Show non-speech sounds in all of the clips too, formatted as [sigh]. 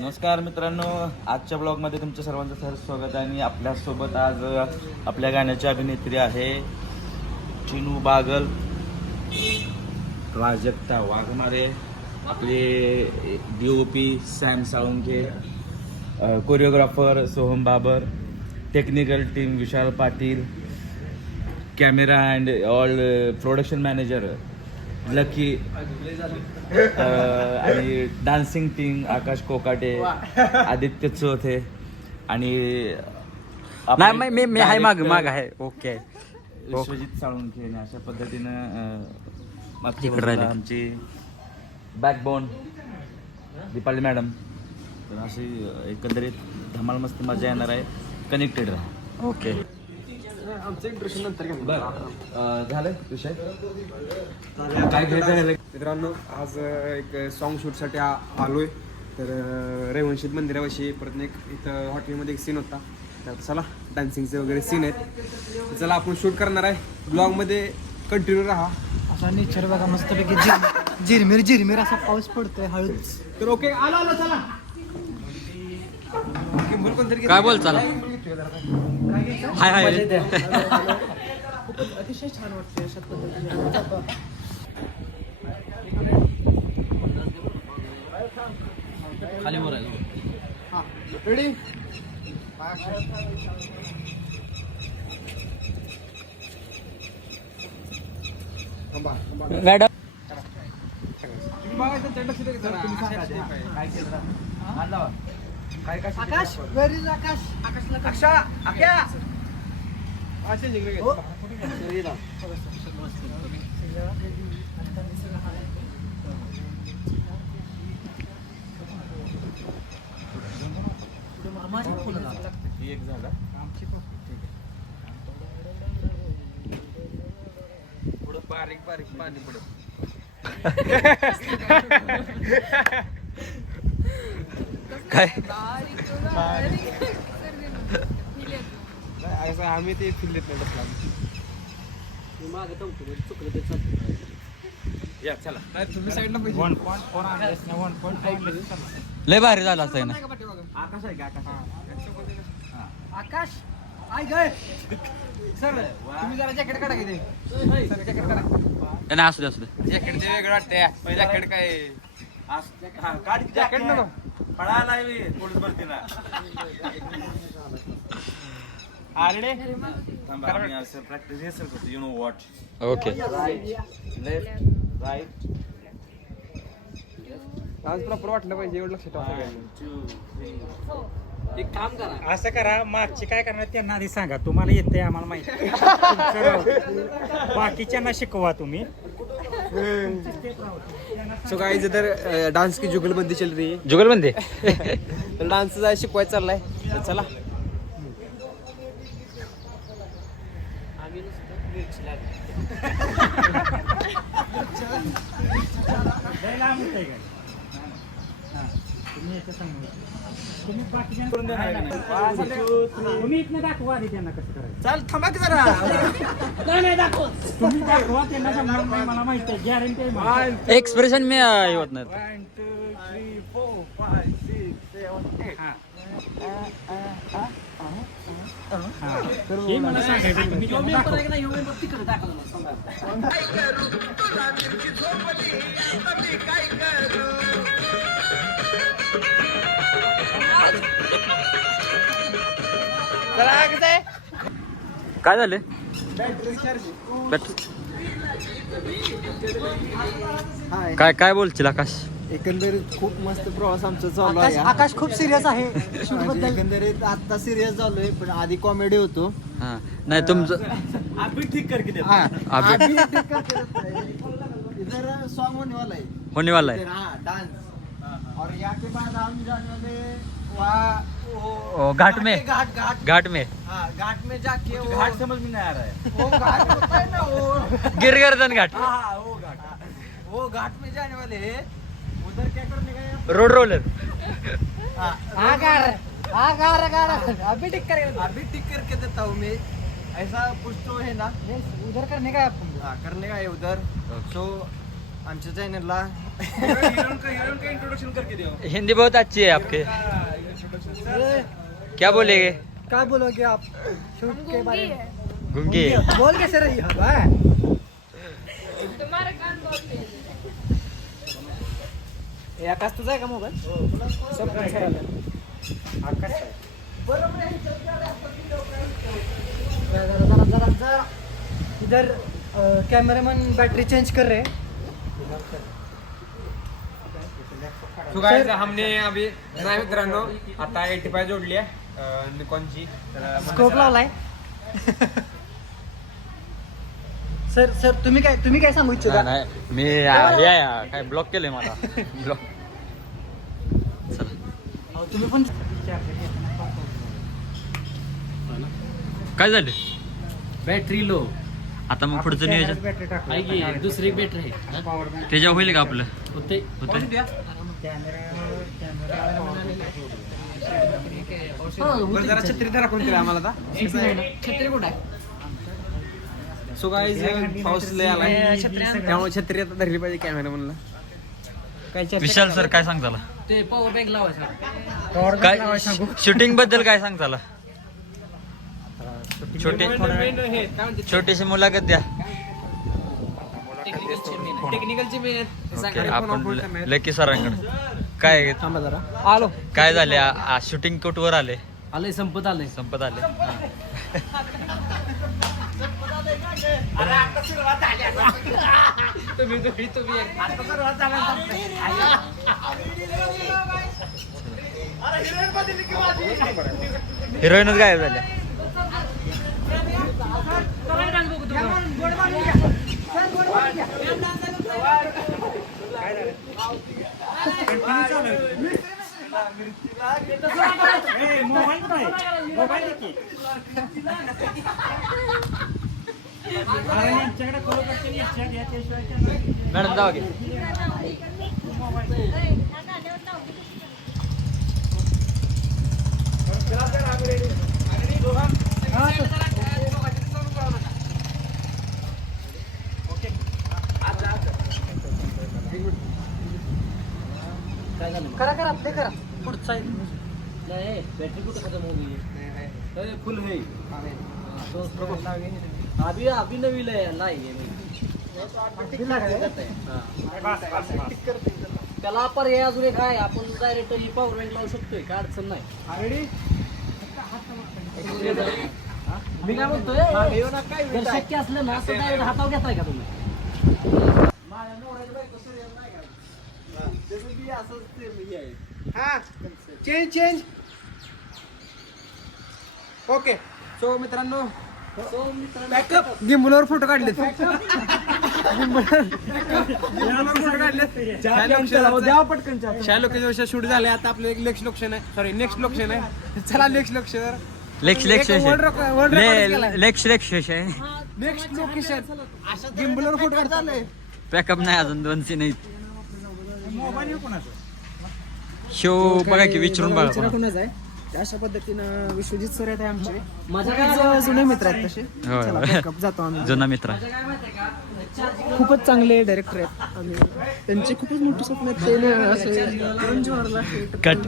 नमस्कार मित्रांनो आजच्या ब्लॉगमध्ये तुमच्या सर्वांचं सर स्वागत आहे आणि आपल्यासोबत आज आपल्या गाण्याची अभिनेत्री आहे चिनू बागल. प्राजक्ता वाघमारे आपले D O P Sam Salunkhe choreographer Soham Babar technical team Vishal Patil camera and all production manager Lucky आणि डान्सिंग टीम आकाश कोकाटे आदित्य चौथे आणि नाही मी- मी मी आहे माग माग आहे. ओके विश्वजित साळुंखे आणि अशा पद्धतीनं अं, मागच्या तिकडं बाजूला राहिले. आमची बॅकबोन दीपाली मॅडम तर अशी अं, एकंदरीत धमाल मस्त मजा येणार आहे. कनेक्टेड राहा. ओके आमचं नंतर. बरं. झालं विषय? काय घ्यायचं आहे? मित्रांनो आज एक सॉन्ग शूटसाठी आलोय. तर अं, रेवणशीत मंदिरापाशी परत एक इथं हॉटेलमध्ये एक सीन होता. तर चला डान्सिंगचे वगैरे सीन आहेत. चला आपण शूट करणार आहे. ब्लॉगमध्ये कंटिन्यू राहा. असा नेचर बघा मस्तपैकी झिर- झिरमिर झिरमिर असा पाऊस पडतोय हळूच. तर ओके आलो आलो चला. काय बोल चला. हाय हाय. अतिशय छान वाटते अशा पद्धतीने खाली बोलायला ready madam. Akash where is Akash? आकाशला एक झाला पुढं बारीक बारीक पाणी पुढं. [laughs] काय? असं आम्ही ते फिरलेत नाही बसला या चला. नाही तुम्ही साईडला पाहिजे लय भारी झालं असं ना. आकाश आहे का? आकाश आकाश आय गय सर तुम्ही जरा जॅकेट काढा किती जॅकेट काढा. नाही असू दे असू दे. जॅकेट ते वेगळं वाटतंय. जॅकेट काय काढ जॅकेट नको. पोलीस भरतीला. आरडे? थांबा आम्ही असं प्रॅक्टिस हे सर करतो. You know what okay left right आज प्रॉपर वाटलं पाहिजे एवढं लक्षात ठेवा सगळ्यांनी. असं करा मागचे काय करणार त्यांना आधी सांगा. तुम्हाला येते आम्हाला माहिती. [laughs] बाकीच्यांना शिकवा तुम्ही. सो गाइस इधर डांस की जुगलबंदी चल रही है। जुगलबंदी? [laughs] डान्स जाय शिकवायचा चाललाय। तर चला। काय? हा. तुम्ही इथनं दाखवा आधी त्यांना कसं करायचं चल थांबा की जरा नाही नाही दाखव तुम्ही दाखवा त्यांना जमणार नाही मला माहिती आहे गॅरंटी आहे मला. एक्सप्रेशन मी अं, हे होत नाही हा. हा. हे मला सांगायचं तुम्ही त्यांना दाखवा. काय काय काय बोलशील आकाश? एकंदरीत खूप मस्त प्रवास आमचा चालू आकाश आहे आकाश खूप सिरियस आहे शूटबद्दल एकंदरीत आता सिरियस झालोय पण आधी कॉमेडी होतो. हा. नाही तुमचं अभी ठीक करके देतो. हाँ, अभी-। इधर सॉन्ग होने वाला है होने वाला है इधर, हाँ डांस और यहाँ के बाद हम जाने वाले ओ, घाट में? घाट घाट घाट। में? हाँ घाट में जाके वो घाट समझ में नहीं आ रहा है। वो घाट होता है ना वो गिरगर्दन घाट। हाँ हाँ, वो घाट। वो घाट में जाने वाले हैं। उधर क्या करने का है? आप? Road roller. हाँ, आगार आगार आगार अभी टिक करेगा अभी टिक करके देता हूँ मैं। ऐसा कुछ तो है ना। उधर करने का है अपन को। हाँ करने का है उधर। सो आमच्या चॅनलला इंट्रोडक्शन करके दियो। हिंदी बहुत अच्छी है आपके। क्या बोलेगे? क्या बोलोगे आप? शूट के बारे में। गुंगी? बोल कैसे रही हो? भाई तुम्हारा कान बहुत तेज है। हे आकाश तुझा आहे का मोबाईल सब जरा जरा जरा जरा इधर कैमरामैन बैटरी चेंज कर रहे हैं। तो गाइस हमने अभी नाही मित्रांनो आता एटी फाय जोडली आहे निकॉनची तर स्कोप लावलाय. सर सर तुम्ही काय तुम्ही काय सांगू इच्छिता? नाही मी हे आहे, काय ब्लॉक केलंय मला? ब्लॉक चला. तुम्ही पण काय झालं? बॅटरी लो आता मग पुढचं नियोजन. दुसरी बॅटरी आहे. त्याच्या होईल का आपलं? होते होतंय. बरं, जरा छत्री तर राखून दिला आम्हाला आता छत्री कुठं आहे? सो गाईज पाऊस लय आलाय. त्यामुळे छत्री आता धरली पाहिजे कॅमेरा म्हणला विशाल सर काय सांग झाला ते पॉवर बँक लावायचा. काय शूटिंगबद्दल काय सांग झाला छोटे छोटीशी मुलाखत द्या. टेक्निकलची मेहनत. ओके आपण लकी सरांकडे. काय थांबा जरा. आलो. काय झाले? शूटिंग कुठवर आले. आलंय संपत आलंय संपत आले. तुम्ही तुम्ही तुम्ही हिरोईनच गायब झाल्या मोबाईल कुठं आहे मोबाईल दे की. जाऊ घे करा करा ते करा. पुढचा नाही बॅटरी कुठं खतम हो. गई फुल है अभी अभी नवी लाई त्याला पर्याय अजून एक आहे आपण डायरेक्ट ही पॉवर बँक लावू शकतोय काय अडचण नाही. मी काय म्हणतोय? शक्य असलं ना तर डायरेक्ट हातावर घेताय का तुम्ही? हा चेंज चेंज ओके सो मित्रांनो बॅकअप गिम्बलवर फोटो काढले फोटो काढले पटकन लोकेशन शूट झाले आता. आपलं एक नेक्स्ट लोकेशन आहे. सॉरी नेक्स्ट लोकेशन आहे. चला नेक्स्ट लोकेशन लेक्ष नेक्स्ट लोकेशन गिम्बलवर फोटो काढता पॅकअप नाही अजून दोन सीन आहेत. मोबाईल हे शो बघा की विचारून बघा. कोणाच. आहे. अशा पद्धतीनं विश्वजित सर आहेत आमचे. माझ्या जुने मित्र आहेत तसे. चला, backup जातो आम्ही. जुना मित्र का? खूपच चांगले डायरेक्टर आहेत आणि त्यांचे खूपच मोठे स्वप्न आहेत. ते ना असे कट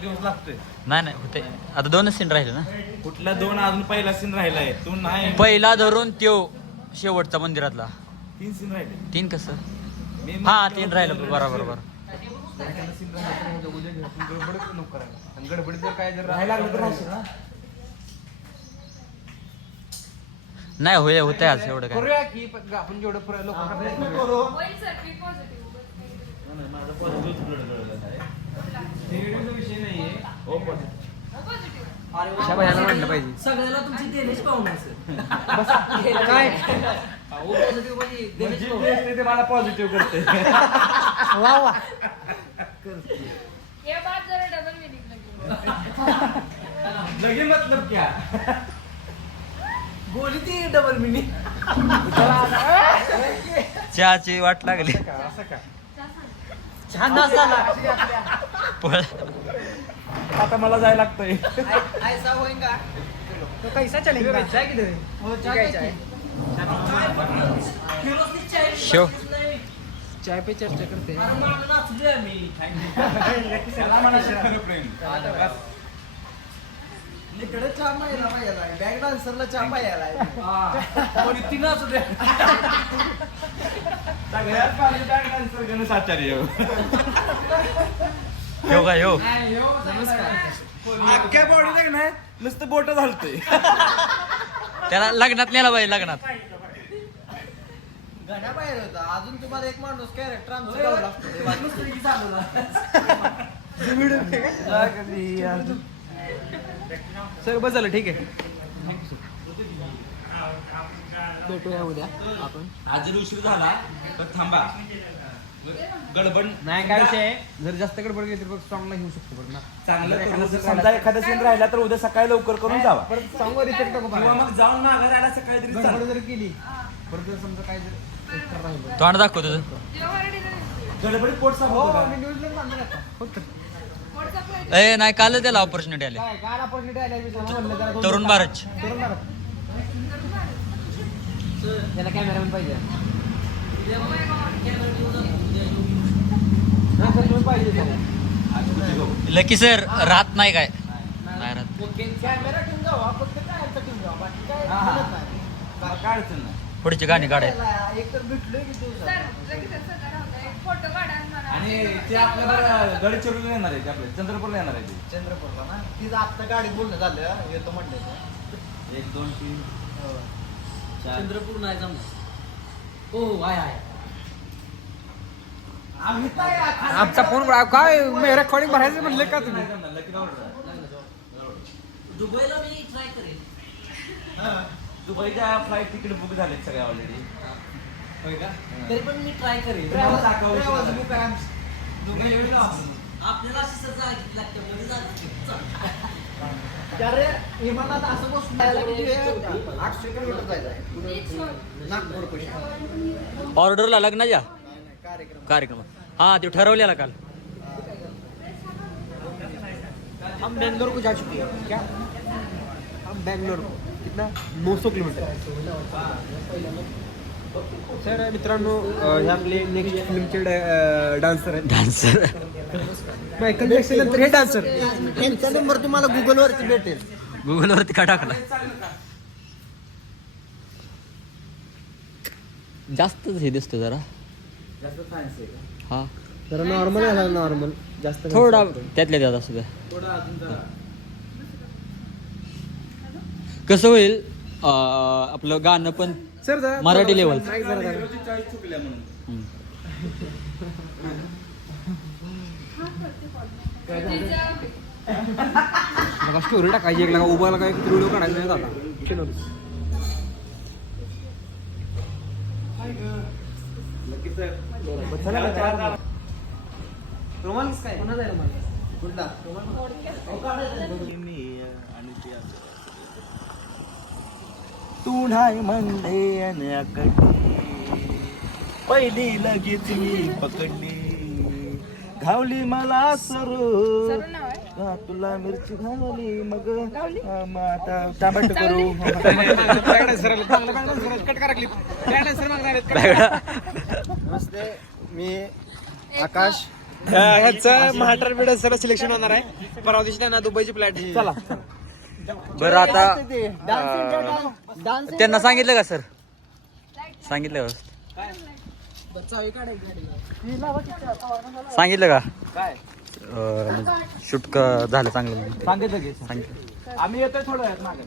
दिवस लागतोय. नाही नाही होते आता दोनच सीन राहिले ना? कुठला दोन अजून पहिला सीन राहिलाय. तू नाही. पहिला धरून त्यो. शेवटचा मंदिरातला. तीन सीन राहिले. तीन कसं हा तीन राहिलं. बरोबर बरोबर. गडबडीत जर काय जर राहायला लागलं तर राहशील ना? नाही होय होतंय आज एवढं काय. करूया की पण आपण जेवढं लोक होईल सर बी पॉझिटिव्ह माझा पॉझिटिव्ह विषय नाहीये. हो अशा भयाला म्हणलं पाहिजे. सगळ्याला तुमची देण्याची पाहुणे असेल काय? अहो, positive म्हणजे पाहुणे. ते मला पॉझिटिव्ह करते. वा वा. ये बात जरा डबल मीनिंग लगी लगे मतलब क्या? बोली ती डबल मिनिंग चहाची वाट लागली. छान झाला पळ आता मला जायला लागतंय. तो कैसा चलेगा हो, चहा घ्यायचा आहे. शेव चाय पे चर्चा करते. [laughs] इकडे चांबा यायला पाहिजे बॅग डान्सरला चांबा यायला [laughs] [laughs] शेव का शेव अख्ख्या बॉडीला नाही नुसतं बोट झालतंय त्याला लग्नात नेला पाहिजे लग्नात. घड्या बाहेर होता. अजून तुम्हाला एक माणूस कॅरेक्टर सर बस झालं ठीक आहे. भेटूया उद्या आपण. आज उशीर झाला तर थांबा. गडबड. नाही काय विषय? आहे जर जास्त गडबड गेली तर बघ स्ट्रॉंगला घेऊ शकतो बरं ना. चांगलं करू. जर समजा एखादा सीन राहिला तर उद्या सकाळी लवकर करून जावा. परत सॉंगवर इफेक्ट नको किंवा पडायला. मग जाऊन मागं जायला सकाळी तरी गडबड चालेल. जर केली परत जर समजा काय जर राहिलं तोंड दाखव तुझं. पोट साफ हो? मी न्यूजलंड बांधलं आता फक्त WhatsApp ला ए नाही काल त्याला ऑपॉर्च्युनिटी आली. काय opportunity आली, मी म्हणलं जरा दोन तरुण भारत. तरुण भारत. त्याला कॅमेरामॅन पाहिजे हा, सर, तुम्ही पाहिजे सर. लकी सर राहत नाही काय? नाही राहत. हा, हा. पुढची गाणी काढाय. काढा आणि ते आपल्याला गडचिरोली येणार आहे ते आपले चंद्रपूरला येणार आहे ते. चंद्रपूरला ना? तिचं आत्ता गाडीत बोलणं झालं येतो म्हणले एक दोन तीन. चार. चंद्रपूर नाही जमलं हो आहे आहे. आमचा फोन काय रेकॉर्डिंग भरायचं म्हणले का तुम्ही दुबईला मी ट्राय करेन दुबईच्या फ्लाईट तिकीट बुक झालेत सगळ्या ऑलरेडी होय का तरी पण मी ट्राय करेन. आपल्याला लागते मध्ये जायचं. अरे विमानात असं बसून? आठशे किलोमीटर जायचं आहे. नागपूर पाशी. ऑर्डरला लग्नाच्या कार्यक्रम. हा ते ठरवलेला काल. हम बेंगलोर को जा चुके हैं क्या? हम बेंगलोर को। कितना? नऊ सौ किलोमीटर। सर मित्रांनो हे आपले नेक्स्ट फिल्मचे डान्सर आहेत. डान्सर मायकल जॅक्सन नंतर हे डान्सर यांचा नंबर तुम्हाला गुगल वरती भेटेल. गुगलवरती का टाकला? जास्तच हे दिसतो जरा. जास्त आहे का? हा. जरा नॉर्मल आहे नॉर्मल जास्त. थोडा त्यातल्या त्यात असू द्या थोडं अजून जरा. कसं होईल अं, आपलं गाणं पण सर जरा मराठी जरा. हिरोची चॉईस चुकल्या म्हणून. बघा स्टोरी टाकायची एक लागा उभाला काय व्हिडिओ काढायचा नाही आता. तू नाही म्हणले पहिली लगेच मी पकडली. घावली मला सरू. सरून नाव आहे? हा, तुला मिरची घालवली मग हा, मग आता टमाटो करू. [laughs] [laughs] नमस्ते मी आकाश. ह्याचं महाराष्ट्र बिडर सर सिलेक्शन होणार आहे. परवा दिवशी त्यांना दुबईची फ्लाईट चला. बरं आता अं, त्यांना सांगितलं का सर? सांगितलं का? सांगितलं का? काय शूट का झालं चांगलं म्हणून. सांगितलं की. सांगितलं. आम्ही येतोय थोडं वेळात मागे.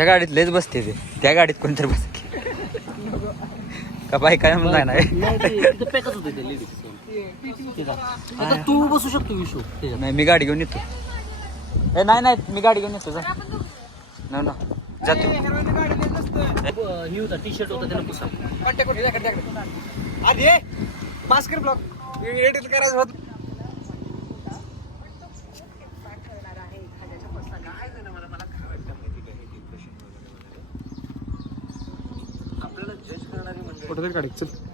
ह्या गाडीत लेच बसते ते. त्या गाडीत कोणतरी बसते. का बाई काय म्हणून नाही तू बसू शकतो विशू. नाही मी गाडी घेऊन येतो. ए नाही नाही मी गाडी घेऊन येतो जा. ना ना जातो ही होता टी शर्ट होता त्याला पुसा. आधी मास्कर ब्लॉक एडिट करायचं होत. फोटो तरी चल.